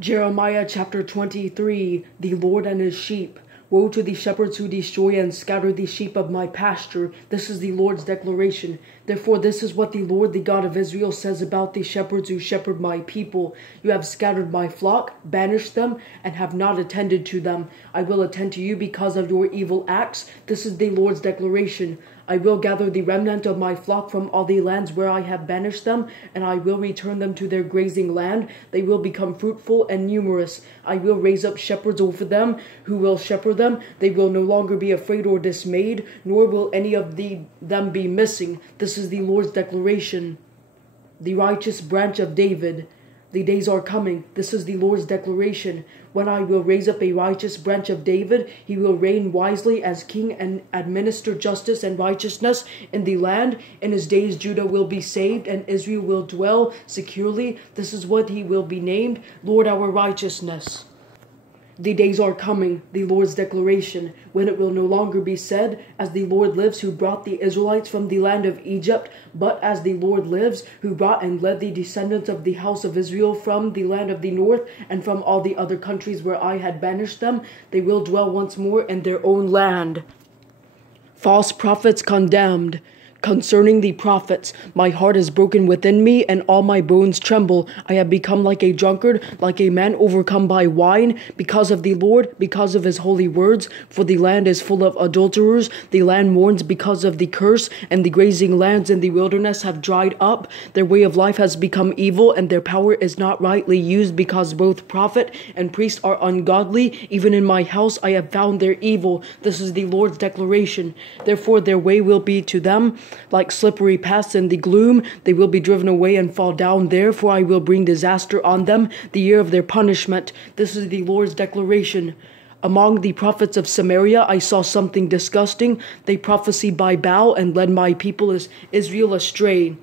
Jeremiah chapter 23, the Lord and his sheep. Woe to the shepherds who destroy and scatter the sheep of my pasture. This is the Lord's declaration. Therefore this is what the Lord, the God of Israel, says about the shepherds who shepherd my people. You have scattered my flock, banished them, and have not attended to them. I will attend to you because of your evil acts. This is the Lord's declaration. I will gather the remnant of my flock from all the lands where I have banished them, and I will return them to their grazing land. They will become fruitful and numerous. I will raise up shepherds over them, who will shepherd them. They will no longer be afraid or dismayed, nor will any of them be missing. This is the Lord's declaration. The righteous branch of David. The days are coming. This is the Lord's declaration. When I will raise up a righteous branch of David, he will reign wisely as king and administer justice and righteousness in the land. In his days Judah will be saved and Israel will dwell securely. This is what he will be named, Lord our righteousness. The days are coming, the Lord's declaration, when it will no longer be said, as the Lord lives who brought the Israelites from the land of Egypt, but as the Lord lives who brought and led the descendants of the house of Israel from the land of the north and from all the other countries where I had banished them. They will dwell once more in their own land. False prophets condemned. Concerning the prophets, my heart is broken within me, and all my bones tremble. I have become like a drunkard, like a man overcome by wine, because of the Lord, because of his holy words. For the land is full of adulterers. The land mourns because of the curse, and the grazing lands in the wilderness have dried up. Their way of life has become evil, and their power is not rightly used, because both prophet and priest are ungodly. Even in my house I have found their evil. This is the Lord's declaration. Therefore their way will be to them like slippery paths in the gloom. They will be driven away and fall down. Therefore I will bring disaster on them, the year of their punishment. This is the Lord's declaration. Among the prophets of Samaria I saw something disgusting. They prophesied by Baal and led my people Israel astray.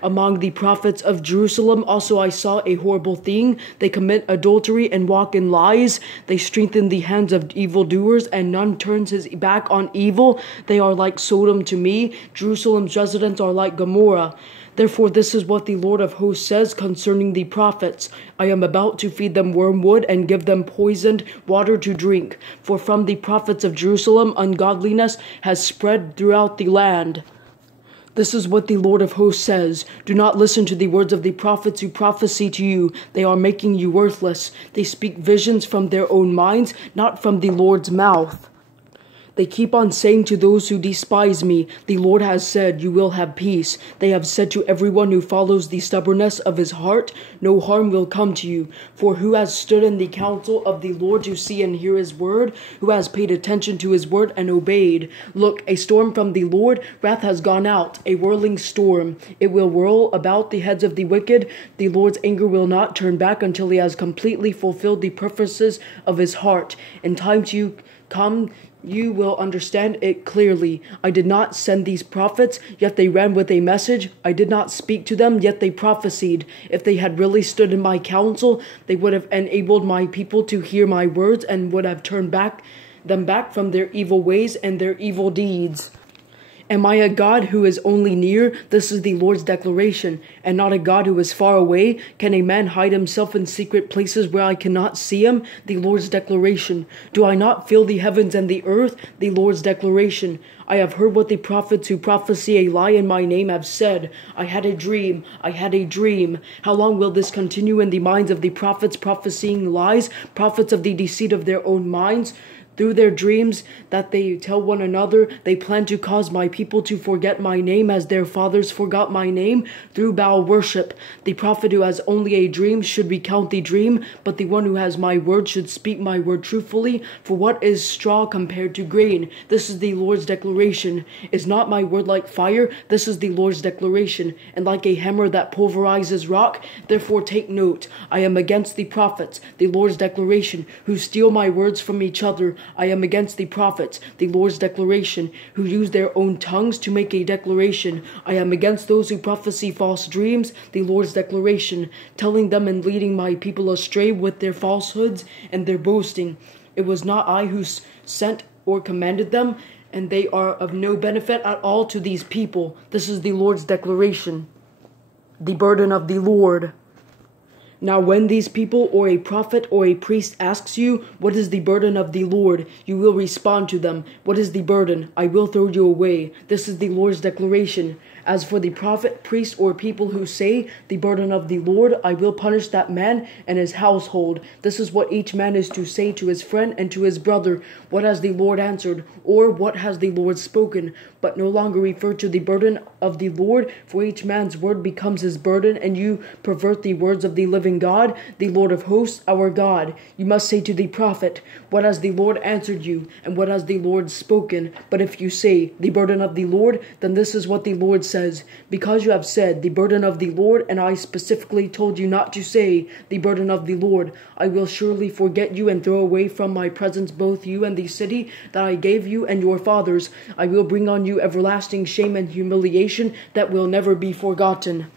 Among the prophets of Jerusalem also I saw a horrible thing. They commit adultery and walk in lies. They strengthen the hands of evildoers, and none turns his back on evil. They are like Sodom to me. Jerusalem's residents are like Gomorrah. Therefore this is what the Lord of hosts says concerning the prophets. I am about to feed them wormwood and give them poisoned water to drink. For from the prophets of Jerusalem ungodliness has spread throughout the land. This is what the Lord of hosts says. Do not listen to the words of the prophets who prophesy to you. They are making you worthless. They speak visions from their own minds, not from the Lord's mouth. They keep on saying to those who despise me, the Lord has said, you will have peace. They have said to everyone who follows the stubbornness of his heart, no harm will come to you. For who has stood in the counsel of the Lord to see and hear his word? Who has paid attention to his word and obeyed? Look, a storm from the Lord, wrath has gone out, a whirling storm. It will whirl about the heads of the wicked. The Lord's anger will not turn back until he has completely fulfilled the purposes of his heart. In time to come, you will understand it clearly. I did not send these prophets, yet they ran with a message. I did not speak to them, yet they prophesied. If they had really stood in my counsel, they would have enabled my people to hear my words and would have turned them back from their evil ways and their evil deeds. Am I a God who is only near? This is the Lord's declaration, and not a God who is far away. Can a man hide himself in secret places where I cannot see him? The Lord's declaration. Do I not fill the heavens and the earth? The Lord's declaration. I have heard what the prophets who prophesy a lie in my name have said. I had a dream. I had a dream. How long will this continue in the minds of the prophets prophesying lies, prophets of the deceit of their own minds? Through their dreams that they tell one another, they plan to cause my people to forget my name as their fathers forgot my name through Baal worship. The prophet who has only a dream should recount the dream, but the one who has my word should speak my word truthfully. For what is straw compared to grain? This is the Lord's declaration. Is not my word like fire? This is the Lord's declaration, and like a hammer that pulverizes rock. Therefore take note. I am against the prophets, the Lord's declaration, who steal my words from each other. I am against the prophets, the Lord's declaration, who use their own tongues to make a declaration. I am against those who prophesy false dreams, the Lord's declaration, telling them and leading my people astray with their falsehoods and their boasting. It was not I who sent or commanded them, and they are of no benefit at all to these people. This is the Lord's declaration. The burden of the Lord. Now when these people or a prophet or a priest asks you, what is the burden of the Lord? You will respond to them, what is the burden? I will throw you away. This is the Lord's declaration. As for the prophet, priest, or people who say, the burden of the Lord, I will punish that man and his household. This is what each man is to say to his friend and to his brother. What has the Lord answered? Or what has the Lord spoken? But no longer refer to the burden of the Lord, for each man's word becomes his burden, and you pervert the words of the living God, the Lord of hosts, our God. You must say to the prophet, what has the Lord answered you, and what has the Lord spoken? But if you say, the burden of the Lord, then this is what the Lord says. Because you have said, the burden of the Lord, and I specifically told you not to say, the burden of the Lord, I will surely forget you and throw away from my presence both you and the city that I gave you and your fathers. I will bring on you everlasting shame and humiliation that will never be forgotten.